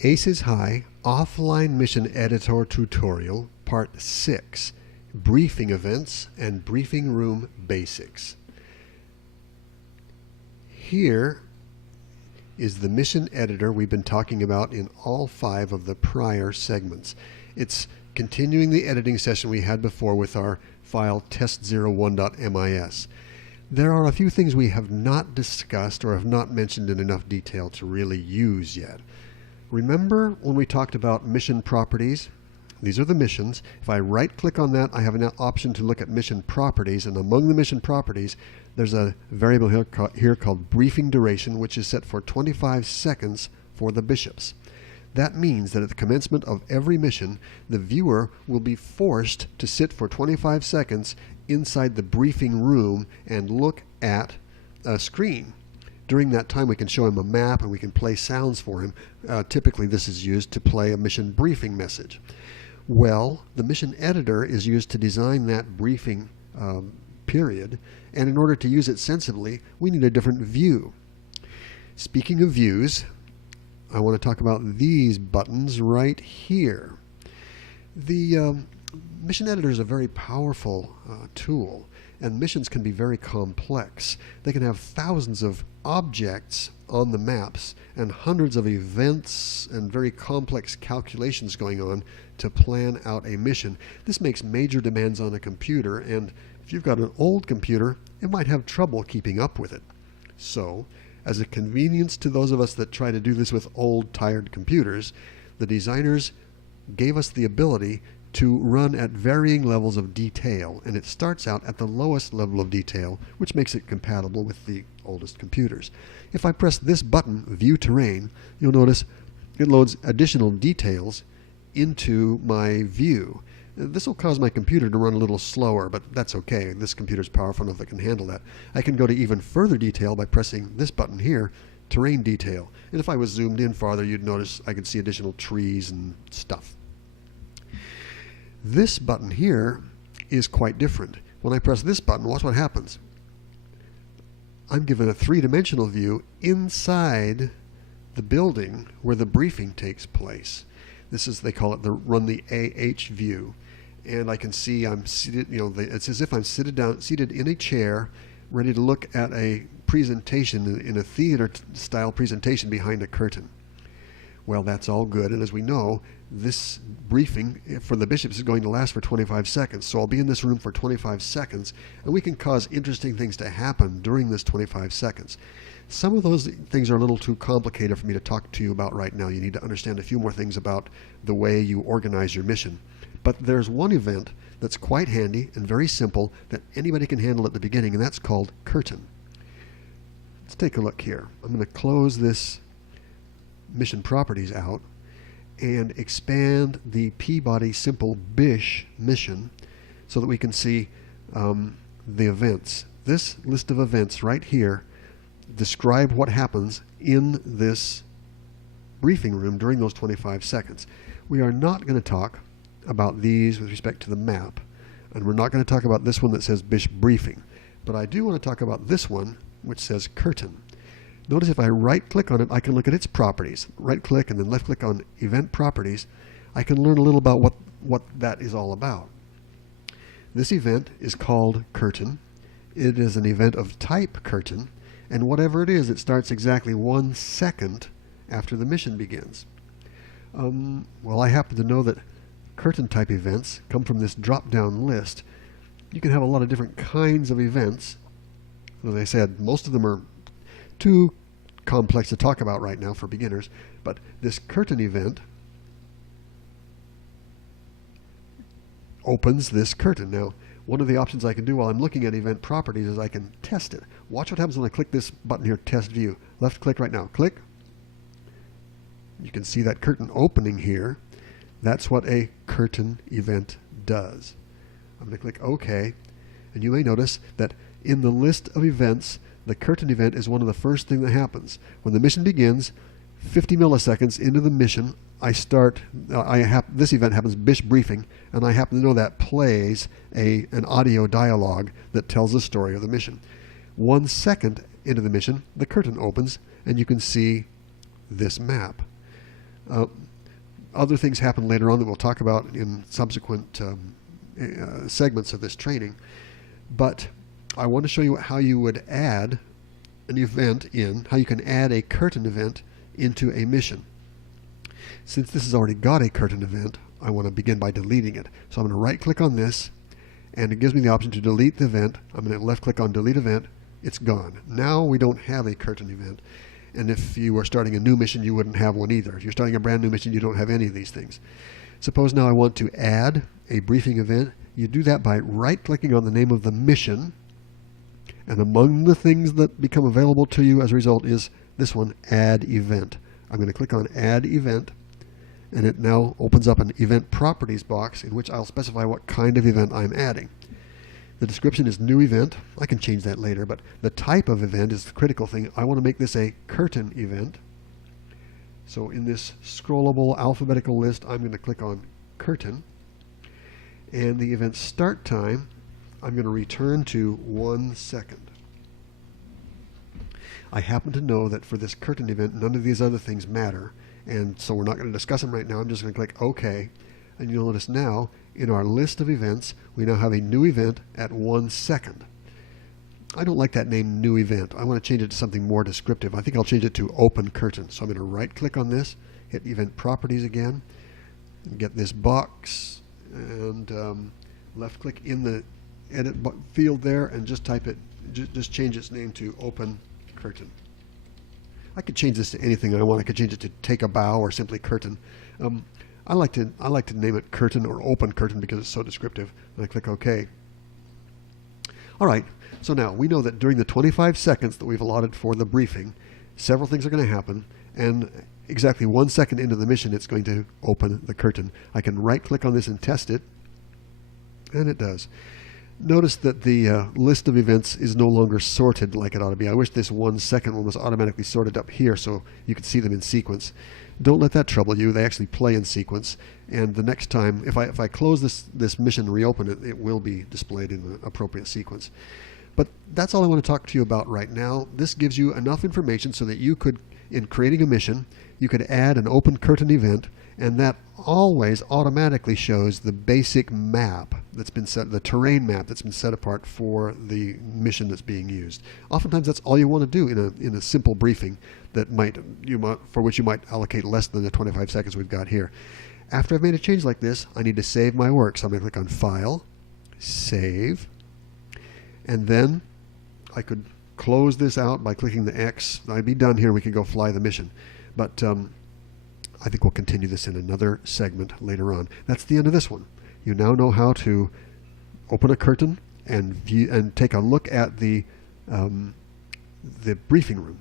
ACES High Offline Mission Editor Tutorial, Part 6, Briefing Events and Briefing Room Basics. Here is the mission editor we've been talking about in all 5 of the prior segments. It's continuing the editing session we had before with our file test01.mis. There are a few things we have not discussed or have not mentioned in enough detail to really use yet. Remember when we talked about mission properties? These are the missions. If I right-click on that, I have an option to look at mission properties, and among the mission properties, there's a variable here called briefing duration, which is set for 25 seconds for the bishops. That means that at the commencement of every mission, the viewer will be forced to sit for 25 seconds inside the briefing room and look at a screen. During that time, we can show him a map and we can play sounds for him. Typically, this is used to play a mission briefing message. Well, the mission editor is used to design that briefing period, and in order to use it sensibly, we need a different view. Speaking of views, I want to talk about these buttons right here. The mission editor is a very powerful tool, and missions can be very complex. They can have thousands of objects on the maps and hundreds of events and very complex calculations going on to plan out a mission. This makes major demands on a computer, and if you've got an old computer, it might have trouble keeping up with it. So, as a convenience to those of us that try to do this with old, tired computers, the designers gave us the ability to run at varying levels of detail, and it starts out at the lowest level of detail, which makes it compatible with the oldest computers. If I press this button, View Terrain, you'll notice it loads additional details into my view. This will cause my computer to run a little slower, but that's okay. This computer is powerful enough that it can handle that. I can go to even further detail by pressing this button here, Terrain Detail. And if I was zoomed in farther, you'd notice I could see additional trees and stuff. This button here is quite different. When I press this button, watch what happens. I'm given a three-dimensional view inside the building where the briefing takes place. This is, they call it run the AH view. And I can see I'm seated, it's as if I'm seated in a chair, ready to look at a presentation in a theater-style presentation behind a curtain. Well, that's all good, and as we know, this briefing for the bishops is going to last for 25 seconds. So I'll be in this room for 25 seconds, and we can cause interesting things to happen during this 25 seconds. Some of those things are a little too complicated for me to talk to you about right now. You need to understand a few more things about the way you organize your mission. But there's one event that's quite handy and very simple that anybody can handle at the beginning, and that's called curtain. Let's take a look here. I'm going to close this mission properties out and expand the Peabody Simple Bish mission so that we can see the events. This list of events right here describe what happens in this briefing room during those 25 seconds. We are not going to talk about these with respect to the map, and we're not going to talk about this one that says Bish Briefing, but I do want to talk about this one which says Curtain. Notice if I right-click on it, I can look at its properties. Right-click and then left-click on Event Properties. I can learn a little about what that is all about. This event is called Curtain. It is an event of type Curtain, and whatever it is, it starts exactly 1 second after the mission begins. Well, I happen to know that Curtain type events come from this drop-down list. You can have a lot of different kinds of events. As I said, most of them are too complex to talk about right now for beginners, but this curtain event opens this curtain. Now, one of the options I can do while I'm looking at event properties is I can test it. Watch what happens when I click this button here, Test View. Left click right now. Click. You can see that curtain opening here. That's what a curtain event does. I'm going to click OK, and you may notice that in the list of events, the curtain event is one of the first things that happens. When the mission begins, 50 milliseconds into the mission, this event happens, Bish Briefing, and I happen to know that plays an audio dialogue that tells the story of the mission. 1 second into the mission, the curtain opens, and you can see this map. Other things happen later on that we'll talk about in subsequent segments of this training. But I want to show you how you would add an event in, how you can add a curtain event into a mission. Since this has already got a curtain event, I want to begin by deleting it. So I'm going to right click on this, and it gives me the option to delete the event. I'm going to left click on delete event. It's gone. Now we don't have a curtain event. And if you were starting a new mission, you wouldn't have one either. If you're starting a brand new mission, you don't have any of these things. Suppose now I want to add a briefing event. You do that by right-clicking on the name of the mission. And among the things that become available to you as a result is this one, Add Event. I'm going to click on Add Event, and it now opens up an Event Properties box in which I'll specify what kind of event I'm adding. The description is New Event. I can change that later, but the type of event is the critical thing. I want to make this a curtain event. So in this scrollable alphabetical list, I'm going to click on Curtain. And the event start time, I'm going to return to 1 second. I happen to know that for this curtain event, none of these other things matter, and so we're not going to discuss them right now. I'm just going to click OK. And you'll notice now, in our list of events, we now have a new event at 1 second. I don't like that name, New Event. I want to change it to something more descriptive. I think I'll change it to Open Curtain. So I'm going to right-click on this, hit Event Properties again, and get this box, and left-click in the edit field there, and just type it, just change its name to Open Curtain. I could change this to anything I want. I could change it to Take a Bow or simply Curtain. I like to name it Curtain or Open Curtain because it's so descriptive. And I click OK. All right, so now we know that during the 25 seconds that we've allotted for the briefing, several things are going to happen, and exactly 1 second into the mission, it's going to open the curtain. I can right-click on this and test it, and it does. Notice that the list of events is no longer sorted like it ought to be. I wish this 1 second one was automatically sorted up here so you could see them in sequence. Don't let that trouble you. They actually play in sequence. And the next time, if I close this mission and reopen it, it will be displayed in the appropriate sequence. But that's all I want to talk to you about right now. This gives you enough information so that you could, in creating a mission, you could add an open curtain event, and that always automatically shows the basic map that's been set, the terrain map that's been set apart for the mission that's being used. Oftentimes that's all you want to do in a simple briefing that for which you might allocate less than the 25 seconds we've got here. After I've made a change like this, I need to save my work. So I'm going to click on File, Save, and then I could close this out by clicking the X. I'd be done here. We could go fly the mission. But I think we'll continue this in another segment later on. That's the end of this one. You now know how to open a curtain and take a look at the briefing room.